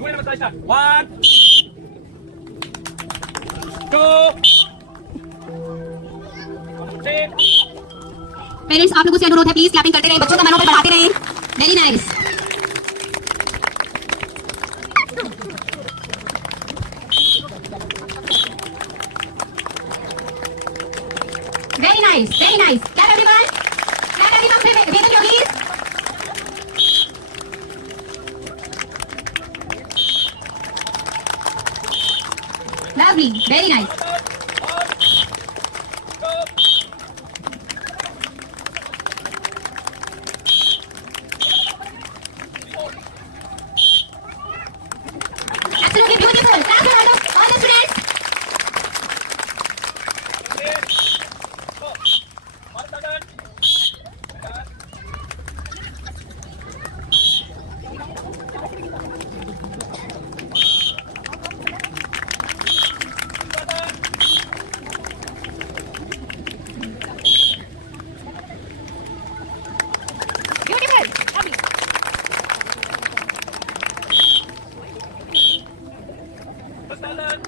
Surya Namaskar start. 1, 2, 3. Parents आप लोगों से अनुरोध है प्लीज क्लैपिंग करते रहे, बच्चों का मनोबल बढ़ाते रहे. Very nice. Very nice, very nice. Clap everyone. Clap everyone for Vedan yogis. Lovely, very nice. Absolutely beautiful. Clap for all the students. Beautiful. Lovely. Stand up.